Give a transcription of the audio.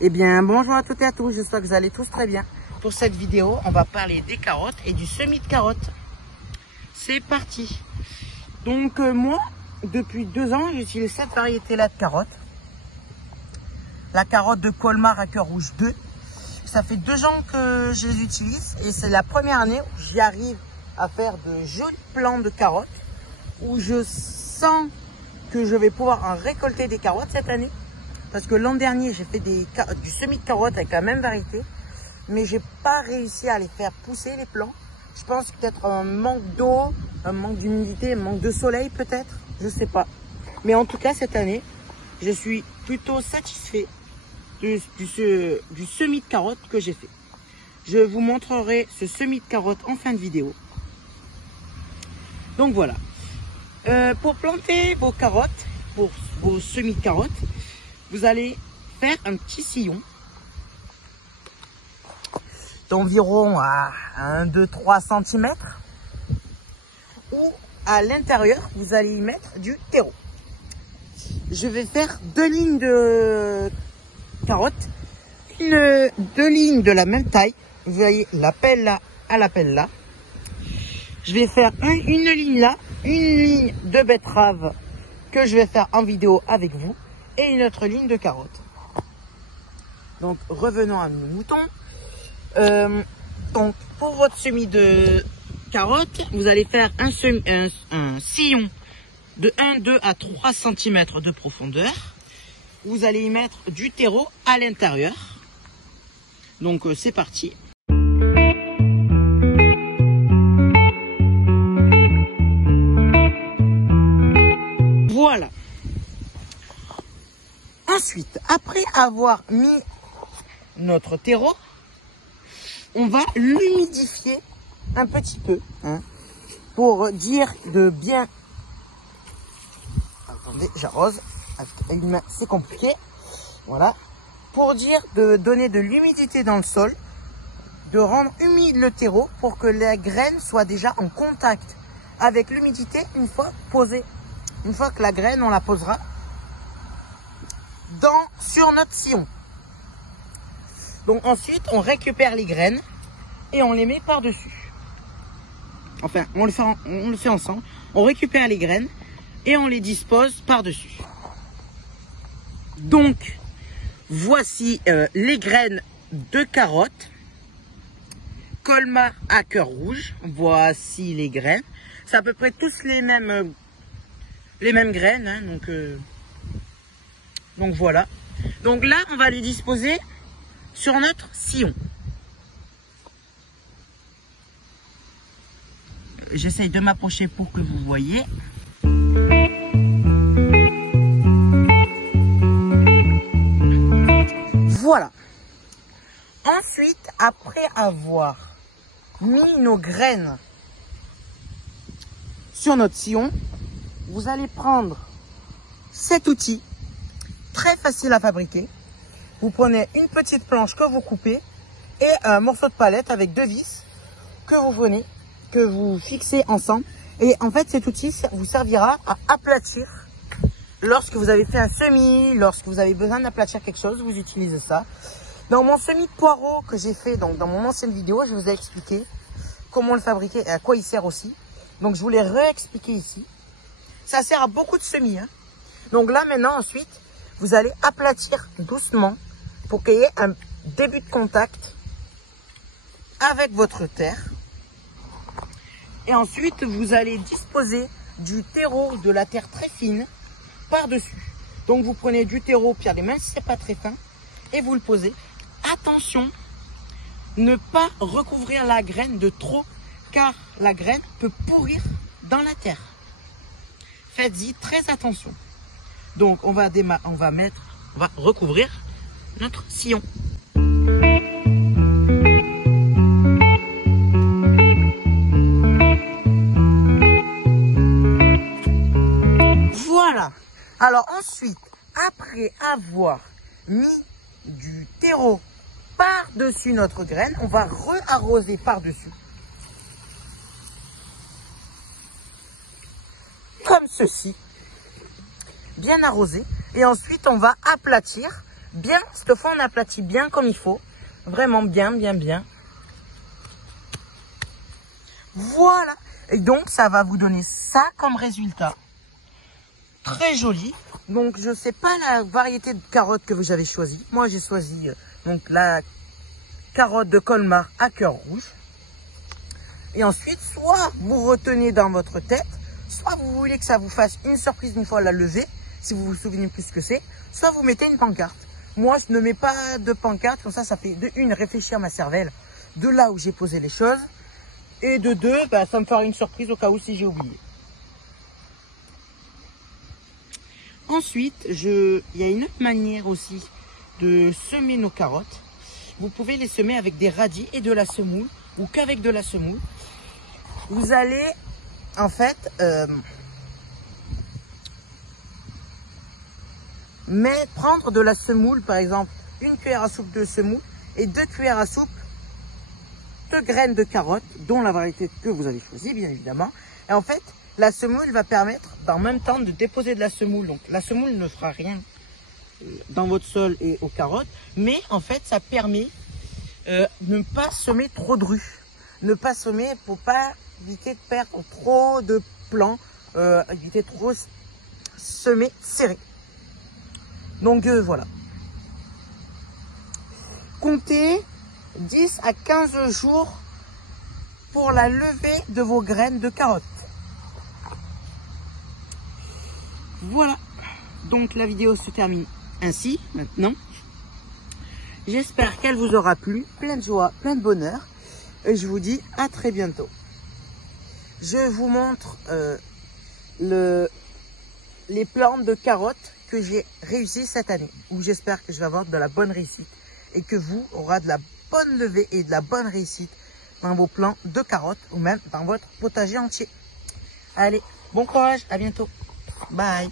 Eh bien, bonjour à toutes et à tous, j'espère que vous allez tous très bien. Pour cette vidéo, on va parler des carottes et du semis de carottes. C'est parti. Donc moi, depuis 2 ans, j'utilise cette variété-là de carottes. La carotte de Colmar à cœur rouge 2. Ça fait 2 ans que je les utilise et c'est la première année où j'y arrive à faire de jolis plants de carottes, où je sens que je vais pouvoir en récolter des carottes cette année. Parce que l'an dernier, j'ai fait du semis de carottes avec la même variété, mais j'ai pas réussi à les faire pousser les plants. Je pense peut-être un manque d'eau, un manque d'humidité, un manque de soleil peut-être, je sais pas. Mais en tout cas, cette année, je suis plutôt satisfait du semis de carottes que j'ai fait. Je vous montrerai ce semis de carottes en fin de vidéo. Donc voilà. Pour planter vos carottes, pour vos semis de carottes, vous allez faire un petit sillon d'environ 1, 2, 3 cm où à l'intérieur, vous allez y mettre du terreau. Je vais faire 2 lignes de carottes, 2 lignes de la même taille. Vous voyez la pelle là à la pelle là. Je vais faire une ligne là, une ligne de betterave que je vais faire en vidéo avec vous et une autre ligne de carottes. Donc revenons à nos moutons. Donc pour votre semis de carottes, vous allez faire un sillon de 1, 2 à 3 cm de profondeur. Vous allez y mettre du terreau à l'intérieur. Donc c'est parti. Voilà. Ensuite, après avoir mis notre terreau, on va l'humidifier un petit peu, pour dire de bien... Attendez, j'arrose. Avec une main, c'est compliqué. Voilà. Pour dire de donner de l'humidité dans le sol, de rendre humide le terreau pour que la graine soit déjà en contact avec l'humidité une fois posée. Une fois que la graine, on la posera sur notre sillon. Donc ensuite, on récupère les graines et on les met par-dessus. Enfin, on le fait ensemble. On récupère les graines et on les dispose par-dessus. Donc, voici les graines de carottes. Colmar à cœur rouge. Voici les graines. C'est à peu près tous les mêmes graines. Donc voilà. Donc là, on va les disposer sur notre sillon. J'essaye de m'approcher pour que vous voyez. Voilà. Ensuite, après avoir mis nos graines sur notre sillon, vous allez prendre cet outil, très facile à fabriquer. Vous prenez une petite planche que vous coupez et un morceau de palette avec 2 vis que vous fixez ensemble. Et en fait, cet outil vous servira à aplatir. Lorsque vous avez fait un semis, lorsque vous avez besoin d'aplatir quelque chose, vous utilisez ça. Dans mon semis de poireaux que j'ai fait, donc dans mon ancienne vidéo, je vous ai expliqué comment le fabriquer et à quoi il sert aussi. Donc je vous l'ai réexpliqué ici. Ça sert à beaucoup de semis. Donc là maintenant, ensuite, vous allez aplatir doucement pour qu'il y ait un début de contact avec votre terre. Et ensuite, vous allez disposer du terreau, de la terre très fine, par-dessus. Donc vous prenez du terreau pierre des mains si c'est pas très fin et vous le posez. Attention, ne pas recouvrir la graine de trop car la graine peut pourrir dans la terre. Faites-y très attention. Donc on va recouvrir notre sillon. Voilà. Alors ensuite, après avoir mis du terreau par-dessus notre graine, on va re-arroser par-dessus. Comme ceci. Bien arrosé. Et ensuite, on va aplatir bien. Cette fois, on aplatit bien comme il faut. Vraiment bien, bien, bien. Voilà. Et donc, ça va vous donner ça comme résultat. Très joli. Donc, je ne sais pas la variété de carottes que vous avez choisi. Moi, j'ai choisi donc la carotte de Colmar à cœur rouge. Et ensuite, soit vous retenez dans votre tête, soit vous voulez que ça vous fasse une surprise une fois la levée, si vous vous souvenez plus ce que c'est, soit vous mettez une pancarte. Moi, je ne mets pas de pancarte, comme ça fait de une, réfléchir ma cervelle de là où j'ai posé les choses, et de deux, ça me fera une surprise au cas où si j'ai oublié. Ensuite, il y a une autre manière aussi de semer nos carottes. Vous pouvez les semer avec des radis et de la semoule, ou qu'avec de la semoule. Vous allez, en fait, prendre de la semoule, par exemple, une cuillère à soupe de semoule et 2 cuillères à soupe de graines de carottes, dont la variété que vous avez choisie, bien évidemment. Et en fait, la semoule va permettre, en même temps, de déposer de la semoule. Donc, la semoule ne fera rien dans votre sol et aux carottes, mais en fait, ça permet de ne pas semer trop de rues. Ne pas semer pour pas éviter de perdre trop de plants, éviter trop semer serré. Donc voilà. Comptez 10 à 15 jours pour la levée de vos graines de carottes. Voilà. Donc la vidéo se termine ainsi maintenant. J'espère qu'elle vous aura plu. Plein de joie, plein de bonheur. Et je vous dis à très bientôt. Je vous montre les plantes de carottes que j'ai réussi cette année. Où j'espère que je vais avoir de la bonne réussite. Et que vous aurez de la bonne levée et de la bonne réussite dans vos plants de carottes. Ou même dans votre potager entier. Allez, bon courage, à bientôt. Bye.